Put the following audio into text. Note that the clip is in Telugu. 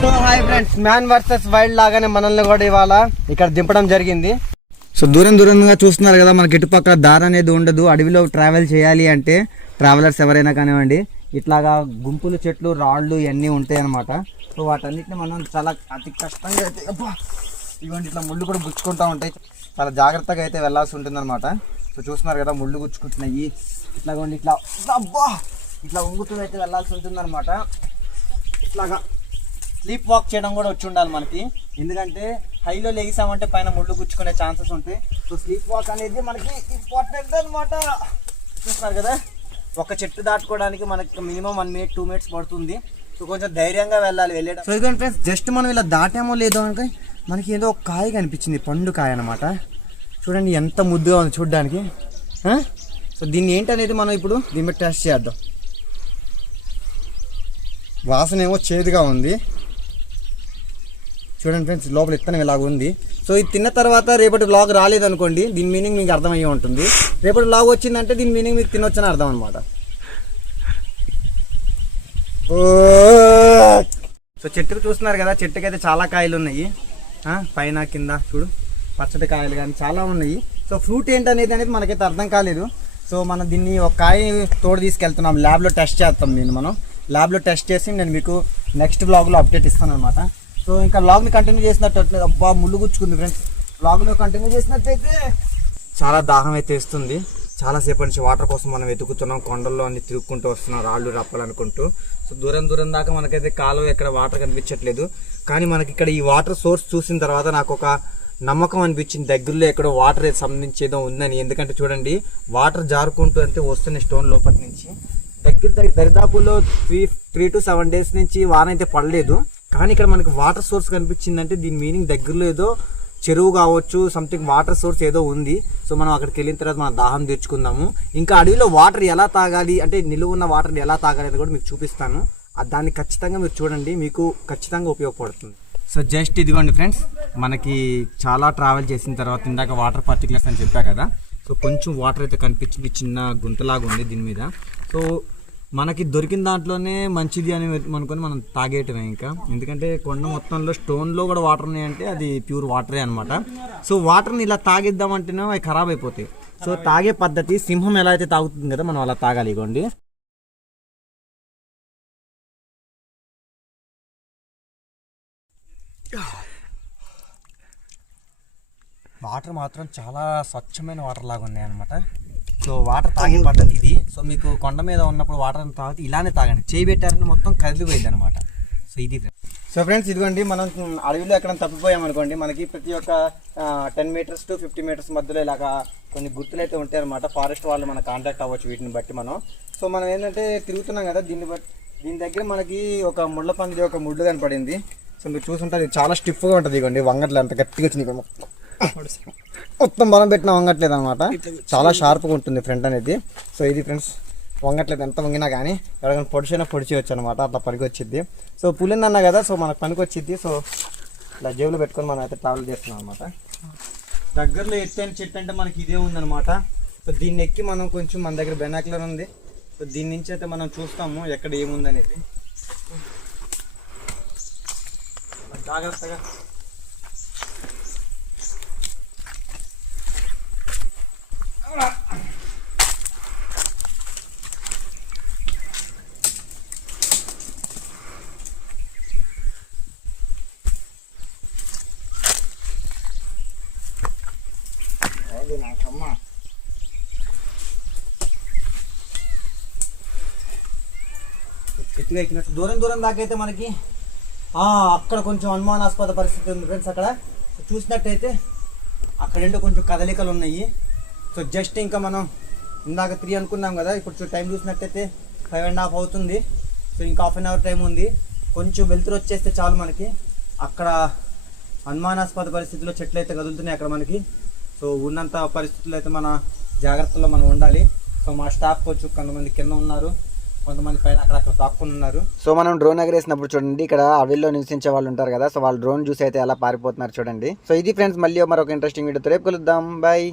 Hi friends man versus wild లాగానే మనల్ని కూడా ఇవాళ ఇక్కడ దింపడం జరిగింది. సో దూరం దూరంగా చూస్తున్నారు కదా మనకి ఇటుపక్కల దారి అనేది ఉండదు. అడవిలో ట్రావెల్ చేయాలి అంటే ట్రావెలర్స్ ఎవరైనా కానివ్వండి ఇట్లాగా గుంపులు చెట్లు రాళ్ళు ఇవన్నీ ఉంటాయి అనమాట సో వాటన్నిటిని మనం చాలా అతి కష్టంగా అయితే అబ్బా, ఇవ్వండి ఇట్లా ముళ్ళు కూడా గుచ్చుకుంటూ ఉంటాయి. చాలా జాగ్రత్తగా అయితే వెళ్ళాల్సి ఉంటుంది అనమాట సో చూస్తున్నారు కదా ముళ్ళు గుచ్చుకుంటున్నాయి. ఇట్లా ఉండి ఇట్లా ఇట్లా అబ్బా! ఇట్లా ఉంగుతూ అయితే వెళ్ళాల్సి ఉంటుంది అనమాట ఇట్లాగా స్లీప్ వాక్ చేయడం కూడా వచ్చి ఉండాలి మనకి. ఎందుకంటే హైలో లేగిసామంటే పైన ముళ్ళు గుచ్చుకునే ఛాన్సెస్ ఉంటాయి. సో స్లీప్ వాక్ అనేది మనకి ఇంపార్టెంట్ అనమాట చూస్తున్నారు కదా? ఒక చెట్టు దాటుకోవడానికి మనకి minimum one minute two minutes పడుతుంది. సో కొంచెం ధైర్యంగా వెళ్ళాలి వెళ్ళేటప్పుడు. సో ఇదిగోండి ఫ్రెండ్స్ జస్ట్ మనం ఇలా దాటామో లేదో అంటే మనకి ఏదో ఒక కాయ కనిపించింది పండు కాయ అనమాట చూడండి ఎంత ముద్దుగా ఉంది చూడడానికి. సో దీన్ని ఏంటనేది మనం ఇప్పుడు దీని మీద టెస్ట్ చేద్దాం. వాసన ఏమో చేదుగా ఉంది. చూడండి ఫ్రెండ్స్ లోపల ఇత్తనం ఇలాగ ఉంది. సో ఇది తిన్న తర్వాత రేపటి బ్లాగ్ రాలేదనుకోండి దీని మీనింగ్ మీకు అర్థమయ్యే ఉంటుంది. రేపటి బ్లాగ్ వచ్చిందంటే దీని మీనింగ్ మీకు తినొచ్చని అర్థం అనమాట సో చెట్టుకు చూస్తున్నారు కదా చెట్టుకి అయితే చాలా కాయలు ఉన్నాయి పైన కింద చూడు. పచ్చటి కాయలు కానీ చాలా ఉన్నాయి. సో ఫ్రూట్ ఏంటనేది అనేది మనకైతే అర్థం కాలేదు. సో మనం దీన్ని ఒక కాయ తోడు తీసుకెళ్తున్నాం. ల్యాబ్లో టెస్ట్ చేస్తాం దీన్ని మనం. ల్యాబ్లో టెస్ట్ చేసి నేను మీకు నెక్స్ట్ బ్లాగ్లో అప్డేట్ ఇస్తాను అనమాట సో ఇంకా లాగ్ని కంటిన్యూ చేసినట్టు అబ్బా ముళ్ళు గుచ్చుకుంది ఫ్రెండ్స్ బ్లాగ్లో కంటిన్యూ చేసినట్టయితే చాలా దాహం అయితే వేస్తుంది. చాలాసేపు నుంచి వాటర్ కోసం మనం వెతుకుతున్నాం. కొండల్లో అన్ని తిరుక్కుంటూ వస్తున్నాం రాళ్ళు రప్పాలనుకుంటూ సో దూరం దూరం దాకా మనకైతే కాలువ ఎక్కడ వాటర్ కనిపించట్లేదు. కానీ మనకి ఇక్కడ ఈ వాటర్ సోర్స్ చూసిన తర్వాత నాకు ఒక నమ్మకం అనిపించింది. దగ్గరలో ఎక్కడో వాటర్ సంబంధించి ఏదో ఉందని. ఎందుకంటే చూడండి వాటర్ జారుకుంటూ అంటే వస్తున్నాయి స్టోన్ లోపల నుంచి. దగ్గర దగ్గర దరిదాపులో three three to seven days నుంచి వాన అయితే పడలేదు. కానీ ఇక్కడ మనకి వాటర్ సోర్స్ కనిపించిందంటే దీని మీనింగ్ దగ్గరలో ఏదో చెరువు కావచ్చు సంథింగ్ వాటర్ సోర్స్ ఏదో ఉంది. సో మనం అక్కడికి వెళ్ళిన తర్వాత మనం దాహం తీర్చుకుందాము. ఇంకా అడవిలో వాటర్ ఎలా తాగాలి అంటే నిలువ ఉన్న వాటర్ని ఎలా తాగాలి అనేది కూడా మీకు చూపిస్తాను. దాన్ని ఖచ్చితంగా మీరు చూడండి మీకు ఖచ్చితంగా ఉపయోగపడుతుంది. సో జస్ట్ ఇదిగోండి ఫ్రెండ్స్ మనకి చాలా ట్రావెల్ చేసిన తర్వాత ఇందాక వాటర్ పర్టికులర్స్ అని చెప్పా కదా. సో కొంచెం వాటర్ అయితే కనిపించింది చిన్న గుంతలాగా ఉంది దీని మీద. సో మనకి దొరికిన దాంట్లోనే మంచిది అని అనుకొని మనం తాగేయటమే ఇంకా. ఎందుకంటే కొండ మొత్తంలో స్టోన్లో కూడా వాటర్ ఉన్నాయంటే అది ప్యూర్ వాటరే అనమాట సో వాటర్ని ఇలా తాగిద్దామంటేనే అవి ఖరాబ్ అయిపోతాయి. సో తాగే పద్ధతి సింహం ఎలా అయితే తాగుతుంది కదా మనం అలా తాగాలి ఇగోండి. వాటర్ మాత్రం చాలా స్వచ్ఛమైన వాటర్ లాగా ఉన్నాయి అనమాట సో వాటర్ తాగిన పద్ధతి ఇది. సో మీకు కొండ మీద ఉన్నప్పుడు వాటర్ తాగితే ఇలానే తాగండి. చేయి పెట్టారని మొత్తం కదిలిపోయింది అనమాట సో ఇది సో ఫ్రెండ్స్ ఇదిగోండి మనం అడవిలో ఎక్కడ తప్పిపోయాం అనుకోండి మనకి ప్రతి ఒక్క ten metres to fifty metres మధ్యలో ఇలాగా కొన్ని గుర్తులు అయితే ఉంటాయి అనమాట ఫారెస్ట్ వాళ్ళు మనకు కాంటాక్ట్ అవ్వచ్చు వీటిని బట్టి మనం. సో మనం ఏంటంటే తిరుగుతున్నాం కదా దీన్ని బట్టి దీని దగ్గర మనకి ఒక ముళ్ళ పంది ఒక ముళ్ళు కనపడింది. సో మీరు చూసుంటారు ఇది చాలా స్టిఫ్గా ఉంటుంది ఇవ్వండి వంగట్లు అంత గట్టిగా వచ్చినాయి మొత్తం. మొత్తం బలం పెట్టిన వంగట్లేదు అనమాట చాలా షార్ప్గా ఉంటుంది ఫ్రంట్ అనేది. సో ఇది ఫ్రెండ్స్ వంగట్లేదు. ఎంత వంగినా కానీ ఎవరికైనా పొడిచైనా పొడిచేయచ్చు అనమాట అట్లా పనికి వచ్చింది సో పులింది అన్నా కదా సో మనకు పనికి వచ్చింది సో ఇలా జేబులో పెట్టుకొని మనం అయితే ట్రావెల్ చేస్తున్నాం అనమాట దగ్గరలో ఎత్తైన చెట్టు అంటే మనకి ఇదే ఉందన్నమాట. సో దీన్ని ఎక్కి మనం కొంచెం మన దగ్గర బెనాక్లర్ ఉంది. సో దీని నుంచి అయితే మనం చూస్తాము ఎక్కడ ఏముందనేది. జాగ్రత్తగా అది నాకమ్మ ఎత్తుగా ఎక్కినట్టు. దూరం దూరం దాకా అయితే మనకి అక్కడ కొంచెం అనుమానాస్పద పరిస్థితి ఉంది ఫ్రెండ్స్ అక్కడ. చూసినట్టయితే అక్కడ కొంచెం కదలికలు ఉన్నాయి. సో జస్ట్ ఇంకా మనం ఇందాక త్రీ అనుకున్నాం కదా ఇప్పుడు టైం చూసినట్టయితే ఫైవ్ అండ్ హాఫ్ అవుతుంది. సో ఇంకా హాఫ్ అన్ అవర్ టైం ఉంది. కొంచెం వెలుతురు వచ్చేస్తే చాలు మనకి. అక్కడ అనుమానాస్పద పరిస్థితిలో చెట్లు అయితే కదులుతున్నాయి అక్కడ మనకి. సో ఉన్నంత పరిస్థితులు అయితే మన జాగ్రత్తలో మనం ఉండాలి. సో మా స్టాఫ్ వచ్చి కొంతమంది కింద ఉన్నారు. కొంతమంది పైన అక్కడ అక్కడ దాక్కుని ఉన్నారు. సో మనం డ్రోన్ ఎగరేసినప్పుడు చూడండి ఇక్కడ అడవిలో నివసించే వాళ్ళు ఉంటారు కదా సో వాళ్ళు డ్రోన్ చూసి అయితే ఎలా పారిపోతున్నారు చూడండి. సో ఇది ఫ్రెండ్స్ మళ్ళీ మరొక ఇంట్రెస్టింగ్ వీడియోతో రేపు కలుద్దాం. బాయ్